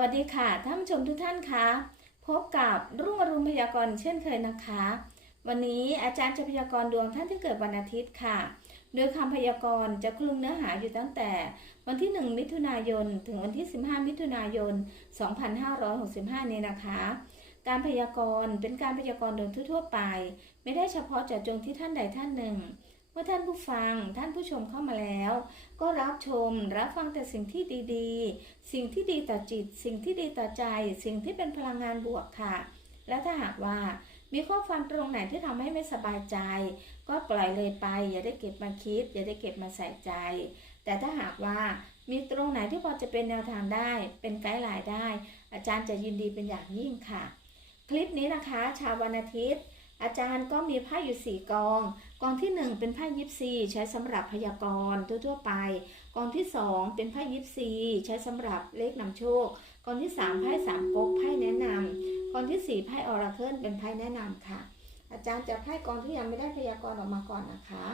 วัสดีค่ะท่านผู้ชมทุกท่านคะพบกับรุ่งอรุณพยากรณ์เช่นเคยนะคะ วันนี้อาจารย์จะพยากรณ์ดวงท่านที่เกิดวันอาทิตย์ค่ะโดยคำพยากรณ์จะคลุมเนื้อหาอยู่ตั้งแต่วันที่ 1 มิถุนายน ถึงวันที่ 15 มิถุนายน 2565 นี้นะคะ การพยากรณ์เป็นการพยากรณ์โดยทั่วไป ไม่ได้เฉพาะเจาะจงที่ท่านใดท่านหนึ่ง มื่อท่านผู้ฟังท่านผู้ชมเข้ามาแล้ว ก็รับชมรับฟังแต่สิ่งที่ดีๆ สิ่งที่ดีต่อจิต สิ่งที่ดีต่อใจ สิ่งที่เป็นพลังงานบวกค่ะ และถ้าหากว่ามีข้อความตรงไหนที่ทำให้ไม่สบายใจ ก็ปล่อยเลยไป อย่าได้เก็บมาคิด อย่าได้เก็บมาใส่ใจ แต่ถ้าหากว่ามีตรงไหนที่พอจะเป็นแนวทางได้ เป็นไกด์ไลน์ได้ อาจารย์จะยินดีเป็นอย่างยิ่งค่ะ คลิปนี้นะคะ ชาววันอาทิตย์ อาจารย์ก็มีไพ่อยู่สี่กอง กองที่หนึ่งเป็นไพ่ยิปซีใช้สำหรับพยากรณ์ทั่วๆไป กองที่สองเป็นไพ่ยิปซีใช้สำหรับเลขนำโชค กองที่สามไพ่สามก๊กไพ่แนะนำกองที่สี่ไพ่ออราเคิลเป็นไพ่แนะนำค่ะ อาจารย์จะไพ่กองที่ยังไม่ได้พยากรณ์ออกมาก่อนนะคะ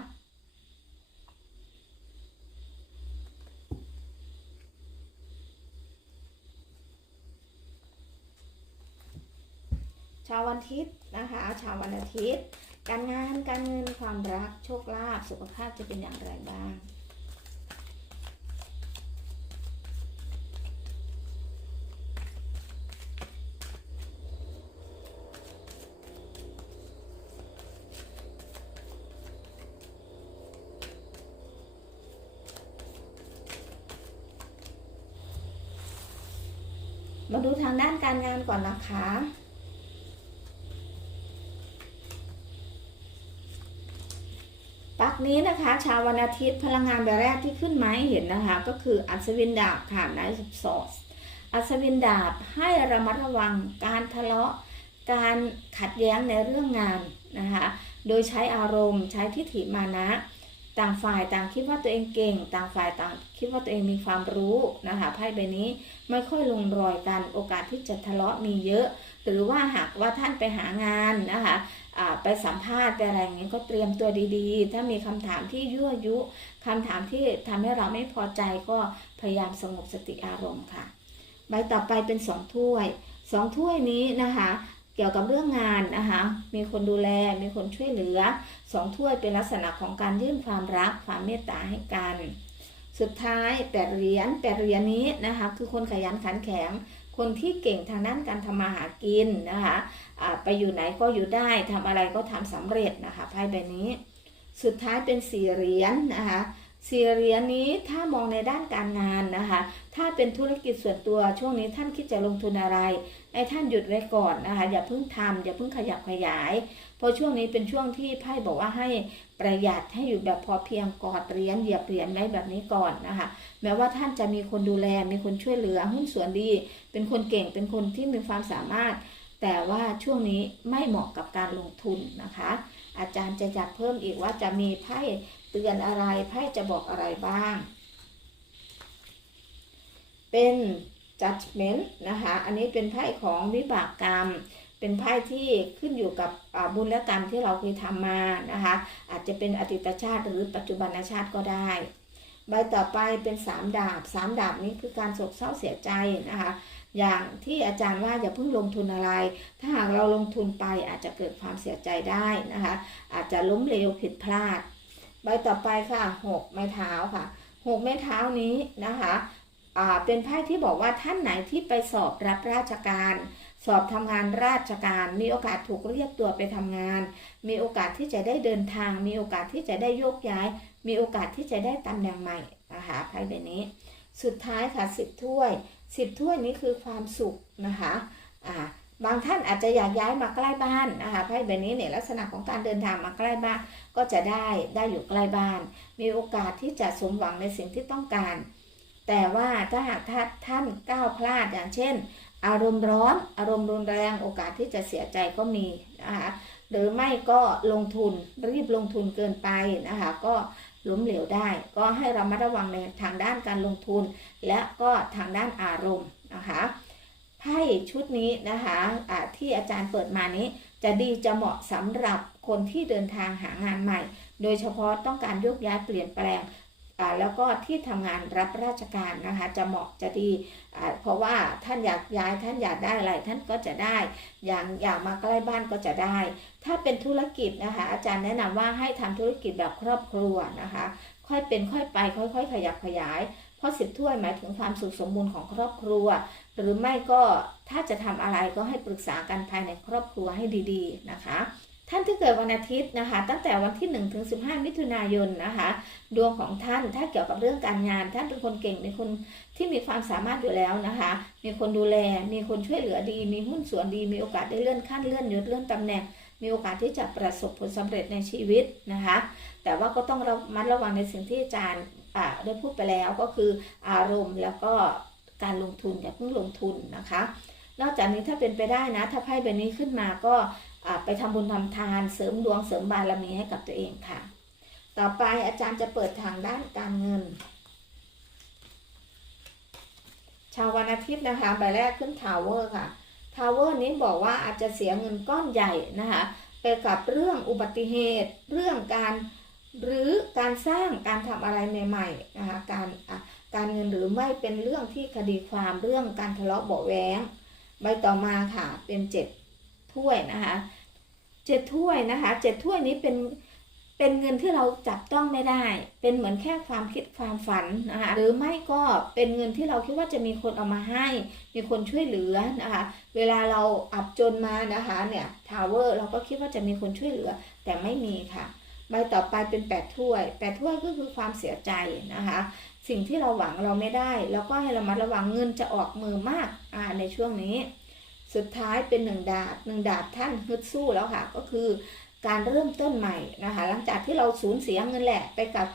ชาววันอาทิตย์นะคะชาววันอาทิตย์ การงานการเงินความรักโชคลาภสุขภาพจะเป็นอย่างไรบ้างมาดูทางด้านการงานก่อนนะคะ ปัก นี้นะคะ ชาววันอาทิตย์พลังงานแบบแรกที่ขึ้นมาให้เห็นนะคะ ก็คืออัศวินดาบค่ะนายสซอสอัศวินดาบให้ระมัดระวังการทะเลาะ การขัดแย้งในเรื่องงานนะคะ โดยใช้อารมณ์ใช้ทิฏฐิมานะ ต่างฝ่ายต่างคิดว่าตัวเองเก่ง ต่างฝ่ายต่างคิดว่าตัวเองมีความรู้นะคะไพ่ใบนี้ไม่ค่อยลงรอยกันโอกาสที่จะทะเลาะมีเยอะ หรือว่าหากว่าท่านไปหางานนะคะไปสัมภาษณ์ไปอะไรอย่างนี้ก็เตรียมตัวดีๆ ถ้ามีคำถามที่ยั่วยุคำถามที่ทำให้เราไม่พอใจก็พยายามสงบสติอารมณ์ค่ะ ใบต่อไปเป็นสองถ้วยสองถ้วยนี้นะคะ เกี่ยวกับเรื่องงานนะคะ มีคนดูแล มีคนช่วยเหลือสองถ้วยเป็นลักษณะของการยื่นความรัก ความเมตตาให้กัน สุดท้ายแปดเหรียญแปดเหรียญนี้นะคะ คือคนขยันขันแข็ง คนที่เก่งทางด้านการทำมาหากินนะคะอ่าไปอยู่ไหนก็อยู่ได้ทำอะไรก็ทำสำเร็จนะคะไพ่ใบนี้ สุดท้ายเป็นสี่เหรียญนะคะ สี่เหรียญนี้ถ้ามองในด้านการงานนะคะ ถ้าเป็นธุรกิจส่วนตัวช่วงนี้ท่านคิดจะลงทุนอะไรให้ท่านหยุดไว้ก่อนนะคะ อย่าเพิ่งทำอย่าเพิ่งขยับขยาย เพราะช่วงนี้เป็นช่วงที่ไพ่บอกว่าให้ประหยัดให้อยู่แบบพอเพียงกอดเหรียญเหยียบเหรียญไว้แบบนี้ก่อนนะคะ แม้ว่าท่านจะมีคนดูแลมีคนช่วยเหลือหุ้นส่วนดี เป็นคนเก่งเป็นคนที่มีความสามารถ แต่ว่าช่วงนี้ไม่เหมาะกับการลงทุนนะคะ อาจารย์จะจัดเพิ่มอีกว่าจะมีไพ่ เตือนอะไรไพ่จะบอกอะไรบ้าง เป็น judgment นะคะ อันนี้เป็นไพ่ของวิบากกรรม เป็นไพ่ที่ขึ้นอยู่กับบุญและกรรมที่เราเคยทำมานะคะ อาจจะเป็นอดีตชาติหรือปัจจุบันชาติก็ได้ ใบต่อไปเป็นสามดาบสามดาบนี้คือการโศกเศร้าเสียใจนะคะอย่างที่อาจารย์ว่าอย่าเพิ่งลงทุนอะไร ถ้าหากเราลงทุนไปอาจจะเกิดความเสียใจได้นะคะ อาจจะล้มเหลวผิดพลาด ใบต่อไปค่ะหกไม้เท้าค่ะหกไม้เท้านี้นะคะอ่าเป็นไพ่ที่บอกว่าท่านไหนที่ไปสอบรับราชการ สอบทำงานราชการ มีโอกาสถูกเรียกตัวไปทำงาน มีโอกาสที่จะได้เดินทาง มีโอกาสที่จะได้โยกย้าย มีโอกาสที่จะได้ตำแหน่งใหม่นะคะไพ่ใบนี้ สุดท้ายค่ะสิบถ้วยสิบถ้วยนี้คือความสุขนะคะอ่า บางท่านอาจจะอยากย้ายมาใกล้บ้านนะคะไพ่ใบนี้เนี่ยลักษณะของการเดินทางมาใกล้บ้านก็จะได้ได้อยู่ใกล้บ้าน มีโอกาสที่จะสมหวังในสิ่งที่ต้องการ แต่ว่าถ้าหากท่านท่านก้าวพลาดอย่างเช่น อารมณ์ร้อนอารมณ์รุนแรงโอกาสที่จะเสียใจก็มีนะคะหรือไม่ก็ลงทุนรีบลงทุนเกินไปนะคะก็ล้มเหลวได้ ก็ให้เรามาระวังในทางด้านการลงทุน และก็ทางด้านอารมณ์นะคะ ไพ่ชุดนี้นะคะะที่อาจารย์เปิดมานี้ จะดีจะเหมาะสำหรับคนที่เดินทางหางานใหม่ โดยเฉพาะต้องการยกย้ายเปลี่ยนแปลงแล้วก็ที่ทำงานรับราชการนะคะจะเหมาะจะดี เพราะว่าท่านอยากย้ายท่านอยากได้อะไรท่านก็จะได้ อย่างอยากมาใกล้บ้านก็จะได้ ถ้าเป็นธุรกิจนะคะอาจารย์แนะนำว่าให้ทำธุรกิจแบบครอบครัวนะคะ ค่อยเป็นค่อยไปค่อย ๆ ขยับขยาย เพราะสิบถ้วยหมายถึงความสุขสมบูรณ์ของครอบครัว หรือไม่ก็ถ้าจะทำอะไรก็ให้ปรึกษากันภายในครอบครัวให้ดีๆนะคะท่านที่เกิดวันอาทิตย์นะคะ ตั้งแต่วันที่1ถึง15 มิถุนายนนะคะ ดวงของท่านถ้าเกี่ยวกับเรื่องการงาน ท่านเป็นคนเก่งเป็นคนที่มีความสามารถอยู่แล้วนะคะ มีคนดูแล มีคนช่วยเหลือดี มีหุ้นส่วนดี มีโอกาสได้เลื่อนขั้นเลื่อนยศเลื่อนตำแหน่ง มีโอกาสที่จะประสบผลสำเร็จในชีวิตนะคะ แต่ว่าก็ต้องระมัดระวังในสิ่งที่อาจารย์ ได้พูดไปแล้วก็คืออารมณ์แล้วก็การลงทุนอย่าเพิ่งลงทุนนะคะ นอกจากนี้ถ้าเป็นไปได้นะ ถ้าไพ่ใบนี้ขึ้นมาก็ไปทำบุญทำทานเสริมดวงเสริมบารมีให้กับตัวเองค่ะ ต่อไปอาจารย์จะเปิดทางด้านการเงิน ชาววันอาทิตย์นะคะใบแรกขึ้นทาวเวอร์ค่ะทาวเวอร์นี้บอกว่าอาจจะเสียเงินก้อนใหญ่นะคะไปกับเรื่องอุบัติเหตุ เรื่องการ หรือการสร้างการทำอะไรใหม่ๆนะคะการการเงินหรือไม่เป็นเรื่องที่คดีความเรื่องการทะเลาะเบาะแวงใบต่อมาค่ะเป็นเจ็ดถ้วยนะคะเจ็ดถ้วยนะคะเจ็ดถ้วยนี้เป็นเป็นเงินที่เราจับต้องไม่ได้ เป็นเหมือนแค่ความคิดความฝันนะคะหรือไม่ก็เป็นเงินที่เราคิดว่าจะมีคนเอามาให้ มีคนช่วยเหลือนะคะ เวลาเราอับจนมานะคะเนี่ยทาวเวอร์เราก็คิดว่าจะมีคนช่วยเหลือ แต่ไม่มีค่ะ ใบต่อไปเป็นแปดถ้วยแปดถ้วยก็คือความเสียใจนะคะ สิ่งที่เราหวังเราไม่ได้ แล้วก็ให้เรามาระวังเงินจะออกมือมากอ่าในช่วงนี้ สุดท้ายเป็นหนึ่งดาบหนึ่งดาบท่านฮึดสู้แล้วค่ะ ก็คือการเริ่มต้นใหม่นะคะ หลังจากที่เราสูญเสียเงินแหละไปกับ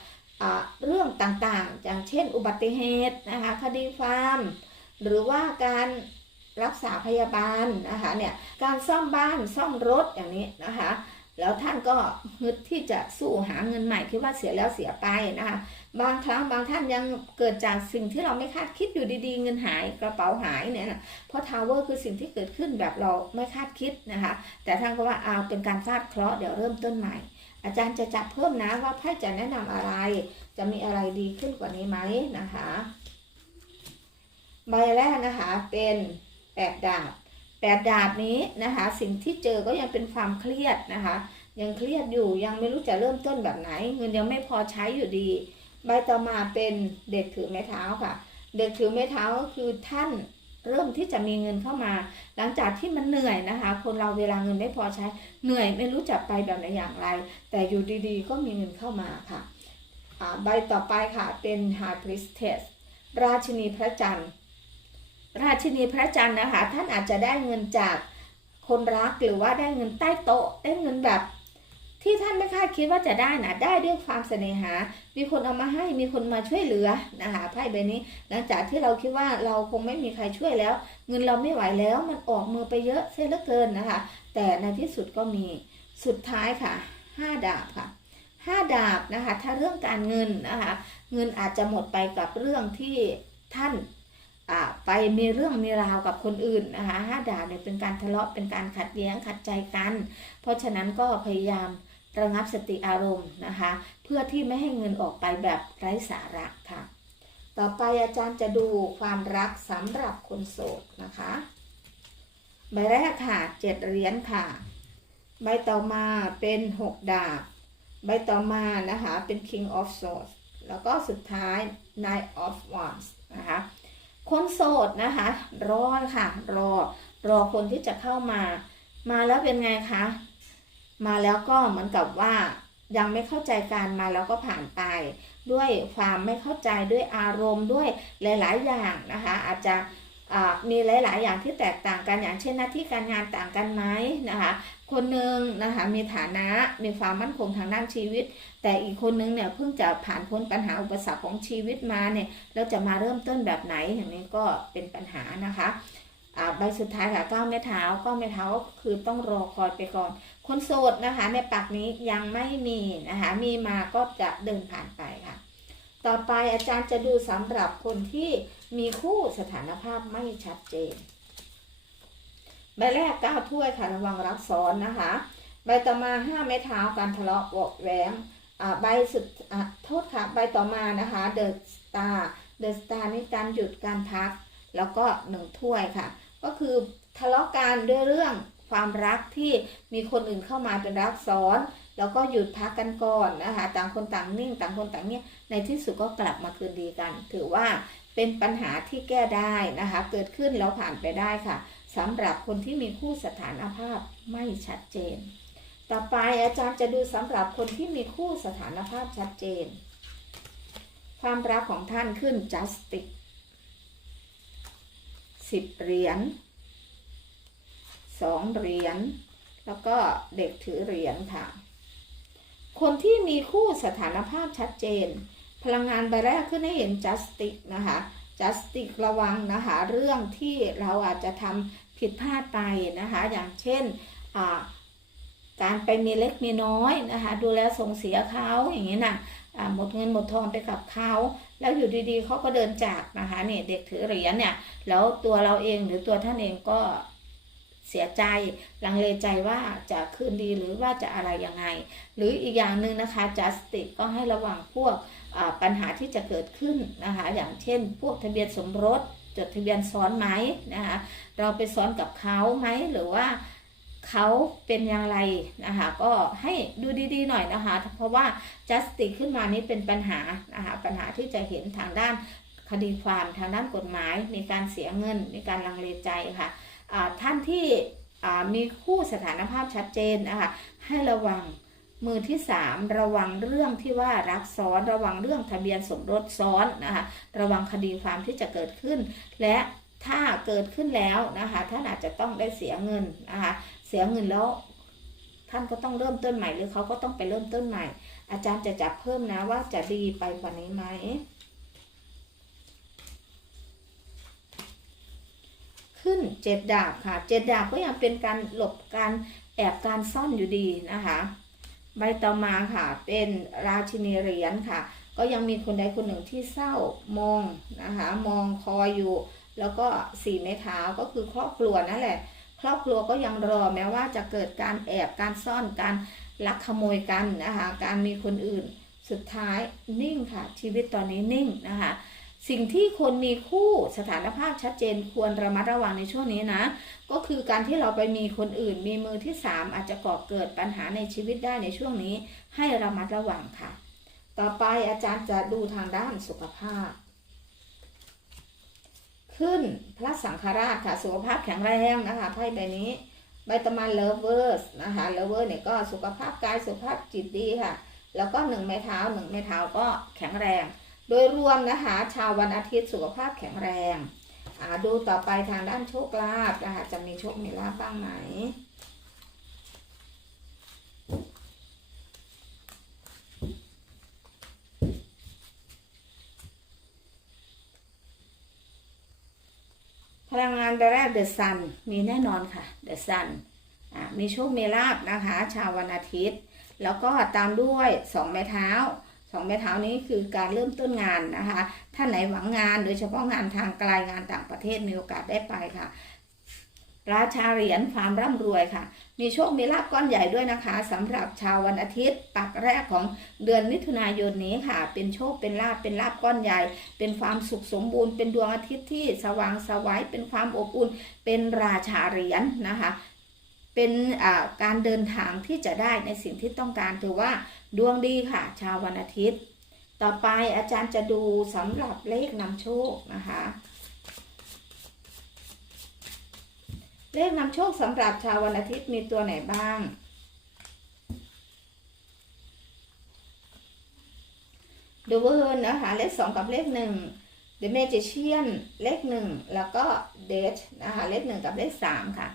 เรื่องต่างๆ อย่างเช่น อุบัติเหตุนะคะคดีความหรือว่าการรักษาพยาบาลนะคะเนี่ยการซ่อมบ้านซ่อมรถอย่างนี้นะคะ แล้วท่านก็ฮึดที่จะสู้หาเงินใหม่คิดว่าเสียแล้วเสียไปนะคะบางครั้งบางท่านยังเกิดจากสิ่งที่เราไม่คาดคิดอยู่ดีๆ เงินหายกระเป๋าหายเนี่ยนะเพราะทาวเวอร์คือสิ่งที่เกิดขึ้นแบบเราไม่คาดคิดนะคะ แต่ท่านก็ว่าเอาเป็นการฟาดเคราะห์เดี๋ยวเริ่มต้นใหม่ อาจารย์จะจับเพิ่มนะว่าไพ่จะแนะนำอะไร จะมีอะไรดีขึ้นกว่านี้ไหมนะคะ ใบแรกนะคะเป็นแปดดาบ แปดดาบนี้นะคะ สิ่งที่เจอก็ยังเป็นความเครียดนะคะ ยังเครียดอยู่ยังไม่รู้จะเริ่มต้นแบบไหน เงินยังไม่พอใช้อยู่ดี ใบต่อมาเป็นเด็กถือไม้เท้าค่ะ เด็กถือไม้เท้าก็คือท่านเริ่มที่จะมีเงินเข้ามา หลังจากที่มันเหนื่อยนะคะ คนเราเวลาเงินไม่พอใช้ เหนื่อยไม่รู้จะไปแบบไหนอย่างไร แต่อยู่ดีๆ ก็มีเงินเข้ามาค่ะใบต่อไปค่ะเป็น High Priestess ราชินีพระจันทร์ ราชินีพระจันทร์นะคะ ท่านอาจจะได้เงินจากคนรักหรือว่าได้เงินใต้โต๊ะ ได้เงินแบบ ที่ท่านไม่คาดคิดว่าจะได้นะได้ด้วยความเสน่หา มีคนเอามาให้มีคนมาช่วยเหลือนะคะไพ่ใบนี้ หลังจากที่เราคิดว่าเราคงไม่มีใครช่วยแล้ว เงินเราไม่ไหวแล้วมันออกมือไปเยอะเสียเหลือเกินนะคะ แต่ในที่สุดก็มีสุดท้ายค่ะห้าดาบค่ะห้าดาบนะคะ ถ้าเรื่องการเงินนะคะ เงินอาจจะหมดไปกับเรื่องที่ท่าน ไปมีเรื่องมีราวกับคนอื่นนะคะห้าดาบเนี่ยเป็นการทะเลาะเป็นการขัดแย้งขัดใจกัน เพราะฉะนั้นก็พยายามระงับสติอารมณ์นะคะ เพื่อที่ไม่ให้เงินออกไปแบบไร้สาระค่ะ ต่อไปอาจารย์จะดูความรักสำหรับคนโสดนะคะใบแรกค่ะเจ็ดเหรียญค่ะ ใบต่อมาเป็นหกดาบ ใบต่อมานะคะเป็น King of Swords แล้วก็สุดท้าย Knight of Wands นะคะ คนโสดนะคะ รอค่ะ รอ รอคนที่จะเข้ามา มาแล้วเป็นไงคะ มาแล้วก็เหมือนกับว่ายังไม่เข้าใจการมาแล้วก็ผ่านไป ด้วยความไม่เข้าใจด้วยอารมณ์ด้วยหลาย ๆ อย่างนะคะ อาจจะ มีหลาย ๆ อย่างที่แตกต่างกันอย่างเช่นหน้าที่การงานต่างกันไหมนะคะคนหนึ่งนะคะมีฐานะมีความมั่นคงทางด้านชีวิต แต่อีกคนนึงเนี่ยเพิ่งจะผ่านพ้นปัญหาอุปสรรคของชีวิตมาเนี่ยแล้วจะมาเริ่มต้นแบบไหนอย่างนี้ก็เป็นปัญหานะคะอ่าใบสุดท้ายค่ะก้าวแม่เท้าก้าวแม่เท้าก็คือต้องรอคอยไปก่อน คนโสดนะคะในปากนี้ยังไม่มีนะคะมีมาก็จะเดินผ่านไปค่ะ ต่อไปอาจารย์จะดูสำหรับคนที่มีคู่สถานภาพไม่ชัดเจน ใบแรกก้าวถ้วยค่ะระวังรักซ้อนนะคะ ใบต่อมาห้าไม้เท้าการทะเลาะเบาะแหวงอ่าใบสุดโทษค่ะ ใบต่อมานะคะ The Star The Star นี่การหยุดการพัก แล้วก็หนึ่งถ้วยค่ะ ก็คือทะเลาะกันด้วยเรื่องความรักที่มีคนอื่นเข้ามาเป็นรักซ้อน แล้วก็หยุดพักกันก่อนนะคะ ต่างคนต่างนิ่ง ต่างคนต่างเงียบในที่สุดก็กลับมาคืนดีกัน ถือว่าเป็นปัญหาที่แก้ได้นะคะ เกิดขึ้นแล้วผ่านไปได้ค่ะสำหรับคนที่มีคู่สถานภาพไม่ชัดเจน ต่อไปอาจารย์จะดูสำหรับคนที่มีคู่สถานภาพชัดเจน ความรักของท่านขึ้น justice สิบเหรียญสองเหรียญแล้วก็เด็กถือเหรียญค่ะ คนที่มีคู่สถานภาพชัดเจน พลังงานใบแรกขึ้นให้เห็น justice นะคะ justice ระวังนะคะเรื่องที่เราอาจจะทำผิดพลาดไปนะคะอย่างเช่นการไปมีเล็กมีน้อยนะคะดูแลส่งเสียเขาอย่างนี้นะอ่าหมดเงินหมดทองไปกับเขาแล้วอยู่ดีๆเขาก็เดินจากนะคะเนี่ยเด็กถือเหรียญเนี่ยแล้วตัวเราเองหรือตัวท่านเองก็ เสียใจลังเลใจว่าจะคืนดีหรือว่าจะอะไรยังไง หรืออีกอย่างหนึ่งนะคะ justice ก็ให้ระวังพวกปัญหาที่จะเกิดขึ้นนะคะ อย่างเช่น พวกทะเบียนสมรสจดทะเบียนซ้อนไหมนะคะ เราไปซ้อนกับเขาไหมหรือว่าเขาเป็นอย่างไรนะคะ ก็ให้ดูดีๆหน่อยนะคะ เพราะว่า justice ขึ้นมานี้เป็นปัญหานะคะปัญหาที่จะเห็นทางด้านคดีความทางด้านกฎหมาย มีการเสียเงิน มีการลังเลใจค่ะอ่า ท่านที่อ่ามีคู่สถานภาพชัดเจนนะคะให้ระวังมือที่สามระวังเรื่องที่ว่ารักซ้อนระวังเรื่องทะเบียนสมรสซ้อนนะคะระวังคดีความที่จะเกิดขึ้น และถ้าเกิดขึ้นแล้วนะคะท่านอาจจะต้องได้เสียเงินนะคะเสียเงินแล้วท่านก็ต้องเริ่มต้นใหม่หรือเขาก็ต้องไปเริ่มต้นใหม่ อาจารย์จะจับเพิ่มนะว่าจะดีไปกว่านี้ไหม ขึ้น เจ็ดดาบค่ะเจ็ดดาบก็ยังเป็นการหลบการแอบการซ่อนอยู่ดีนะคะ ใบต่อมาค่ะเป็นราชินีเหรียญค่ะ ก็ยังมีคนใดคนหนึ่งที่เศร้ามองนะคะมองคอยอยู่ แล้วก็สี่ไม้เท้าก็คือครอบครัวนั่นแหละ ครอบครัวก็ยังรอแม้ว่าจะเกิดการแอบการซ่อนการลักขโมยกันนะคะการมีคนอื่นสุดท้ายนิ่งค่ะ ชีวิตตอนนี้นิ่งนะคะ สิ่งที่คนมีคู่สถานภาพชัดเจนควรระมัดระวังในช่วงนี้นะ ก็คือการที่เราไปมีคนอื่น มีมือที่สามอาจจะก่อเกิดปัญหาในชีวิตได้ในช่วงนี้ ให้ระมัดระวังค่ะ ต่อไปอาจารย์จะดูทางด้านสุขภาพ ขึ้นพระสังฆราชค่ะสุขภาพแข็งแรงนะคะไพ่ใบนี้ใบตะมันเลเวอร์สนะคะเลเวอร์เนี่ยก็สุขภาพกายสุขภาพจิตดีค่ะ แล้วก็หนึ่งไม้เท้าหนึ่งไม้เท้าก็แข็งแรง โดยรวมนะคะ ชาววันอาทิตย์สุขภาพแข็งแรงดูต่อไปทางด้านโชคลาภนะคะจะมีโชค มีลาภบ้างไหมพลังงานแรกเดอะซันมีแน่นอนค่ะเดอะซันมีโชคมีลาบนะคะ ชาววันอาทิตย์ แล้วก็ตามด้วยสองไม้เท้า สองไม้เท้านี้คือการเริ่มต้นงานนะคะท่านไหนหวังงานโดยเฉพาะงานทางไกลงานต่างประเทศมีโอกาสได้ไปค่ะ ราชาเหรียญความร่ำรวยค่ะ มีโชคมีลาบก้อนใหญ่ด้วยนะคะสำหรับชาววันอาทิตย์ปักแรกของเดือนมิถุนายนนี้ค่ะ เป็นโชคเป็นลาบเป็นลาบก้อนใหญ่ เป็นความสุขสมบูรณ์เป็นดวงอาทิตย์ที่สว่างสวายเป็นความอบอุ่นเป็นราชาเหรียญนะคะ เป็นการเดินทางที่จะได้ในสิ่งที่ต้องการถือว่าดวงดีค่ะ ชาววันอาทิตย์ ต่อไปอาจารย์จะดูสำหรับเลขนำโชคนะคะ เลขนำโชคสำหรับชาววันอาทิตย์มีตัวไหนบ้าง ดูเวอร์นะคะ เลขสองกับเลขหนึ่ง The Magician เลขหนึ่งแล้วก็ Date นะคะ เลขหนึ่งกับเลขสามค่ะ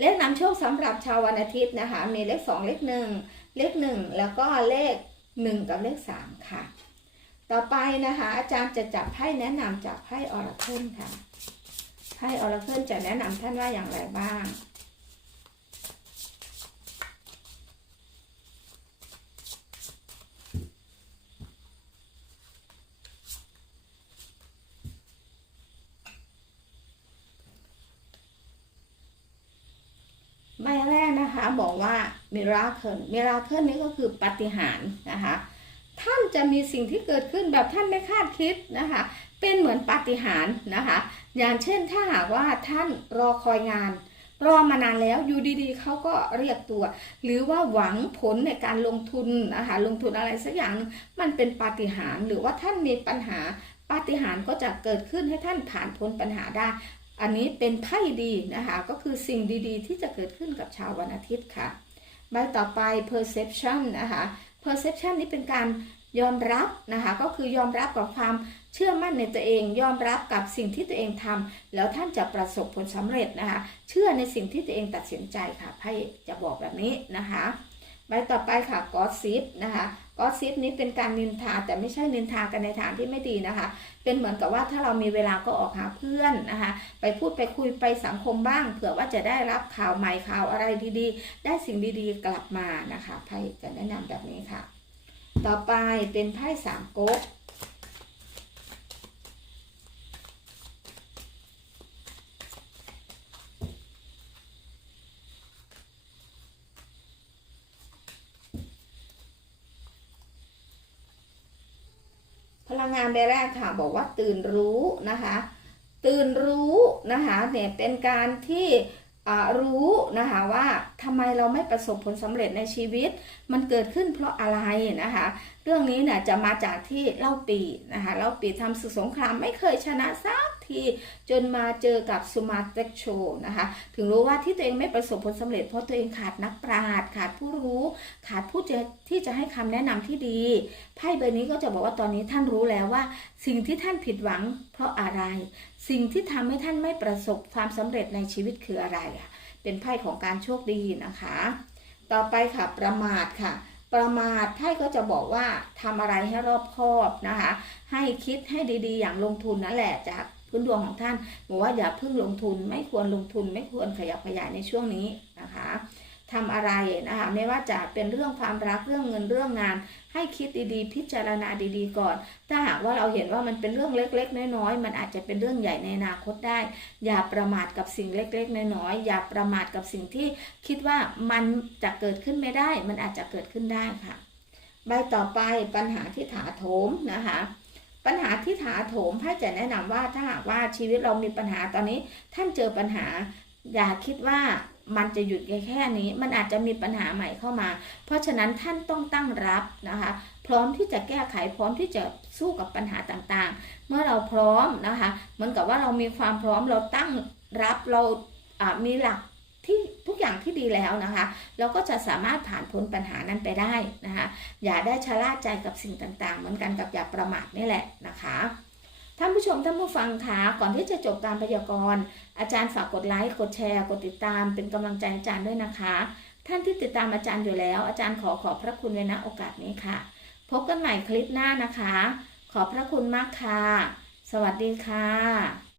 เลขนำโชคสำหรับชาววันอาทิตย์นะคะ มีเลขสองเลขหนึ่งเลขหนึ่งแล้วก็เลขหนึ่งกับเลขสามค่ะ ต่อไปนะคะ อาจารย์จะจับไพ่แนะนำจากไพ่ออร์เคิลค่ะไพ่ออร์เคิลจะแนะนำท่านว่าอย่างไรบ้าง บอกว่า miracle miracle นี่ก็คือปาฏิหาริย์นะคะ ท่านจะมีสิ่งที่เกิดขึ้นแบบท่านไม่คาดคิดนะคะ เป็นเหมือนปาฏิหาริย์นะคะ อย่างเช่นถ้าหากว่าท่านรอคอยงาน รอมานานแล้วอยู่ดีๆเขาก็เรียกตัว หรือว่าหวังผลในการลงทุนนะคะลงทุนอะไรสักอย่างหนึ่งมันเป็นปาฏิหาริย์หรือว่าท่านมีปัญหาปาฏิหาริย์ก็จะเกิดขึ้นให้ท่านผ่านพ้นปัญหาได้ อันนี้เป็นไพ่ดีนะคะก็คือสิ่งดีๆ ที่จะเกิดขึ้นกับชาววันอาทิตย์ค่ะ ใบต่อไป perception นะคะ perception นี้เป็นการยอมรับนะคะก็คือยอมรับกับความเชื่อมั่นในตัวเอง ยอมรับกับสิ่งที่ตัวเองทำแล้วท่านจะประสบผลสำเร็จนะคะ เชื่อในสิ่งที่ตัวเองตัดสินใจค่ะไพ่จะบอกแบบนี้นะคะ ใบต่อไปค่ะกอซิปนะคะกอซิปนี้เป็นการนินทาแต่ไม่ใช่นินทากันในทางที่ไม่ดีนะคะ เป็นเหมือนกับว่าถ้าเรามีเวลาก็ออกหาเพื่อนนะคะ ไปพูดไปคุยไปสังคมบ้าง เผื่อว่าจะได้รับข่าวใหม่ข่าวอะไรดีๆ ได้สิ่งดีๆกลับมานะคะไพ่จะแนะนำแบบนี้ค่ะ ต่อไปเป็นไพ่สามก๊ก ลังงานใบแรกค่ะบอกว่าตื่นรู้นะคะ ตื่นรู้นะคะเนี่ยเป็นการที่รู้นะคะว่าทำไมเราไม่ประสบผลสำเร็จในชีวิต มันเกิดขึ้นเพราะอะไรนะคะ เรื่องนี้เนี่ยจะมาจากที่เล่าปีนะคะเล่าปีทำศึกสงครามไม่เคยชนะสัก ทีจนมาเจอกับสุมาเต็กโชนะคะถึงรู้ว่าที่ตัวเองไม่ประสบผลสำเร็จเพราะตัวเองขาดนักปราชญ์ขาดผู้รู้ขาดผู้ที่จะให้คำแนะนำที่ดีไพ่ใบนี้ก็จะบอกว่าตอนนี้ท่านรู้แล้วว่า สิ่งที่ท่านผิดหวัง เพราะอะไร สิ่งที่ทำให้ท่านไม่ประสบความสำเร็จในชีวิตคืออะไรอะเป็นไพ่ของการโชคดีนะคะ ต่อไปค่ะประมาทค่ะ ประมาทไพ่ก็จะบอกว่าทำอะไรให้รอบคอบนะคะ ให้คิดให้ดีๆ อย่างลงทุนนั่นแหละจาก พื้นดวงของท่านบอกว่าอย่าเพิ่งลงทุน ไม่ควรลงทุน ไม่ควรขยับขยายในช่วงนี้นะคะทำอะไรนะคะไม่ว่าจะเป็นเรื่องความรักเรื่องเงินเรื่องงาน ให้คิดดีๆ พิจารณาดีๆ ก่อน ถ้าหากว่าเราเห็นว่ามันเป็นเรื่องเล็กๆ น้อยๆ มันอาจจะเป็นเรื่องใหญ่ในอนาคตได้ อย่าประมาทกับสิ่งเล็กๆ น้อยๆ อย่าประมาทกับสิ่งที่คิดว่ามันจะเกิดขึ้นไม่ได้ มันอาจจะเกิดขึ้นได้ค่ะ ใบต่อไปปัญหาที่ถาโถมนะคะ ปัญหาที่ถาโถมไพ่จะแนะนำว่าถ้าหากว่าชีวิตเรามีปัญหาตอนนี้ ท่านเจอปัญหา อย่าคิดว่ามันจะหยุดแค่นี้ มันอาจจะมีปัญหาใหม่เข้ามา เพราะฉะนั้นท่านต้องตั้งรับนะคะ พร้อมที่จะแก้ไขพร้อมที่จะสู้กับปัญหาต่างๆ เมื่อเราพร้อมนะคะ เหมือนกับว่าเรามีความพร้อมเราตั้งรับเราอ่ามีหลัก ที่ทุกอย่างที่ดีแล้วนะคะ เราก็จะสามารถผ่านพ้นปัญหานั้นไปได้นะคะ อย่าได้ชะล่าใจกับสิ่งต่างๆ เหมือนกันกับอย่าประมาทนี่แหละนะคะท่านผู้ชมท่านผู้ฟังคะก่อนที่จะจบการพยากรณ์อาจารย์ฝากกดไลค์กดแชร์ กดติดตามเป็นกำลังใจอาจารย์ด้วยนะคะ ท่านที่ติดตามอาจารย์อยู่แล้ว อาจารย์ขอขอบพระคุณไว้ณโอกาสนี้ค่ะ พบกันใหม่คลิปหน้านะคะ ขอบพระคุณมากค่ะ สวัสดีค่ะ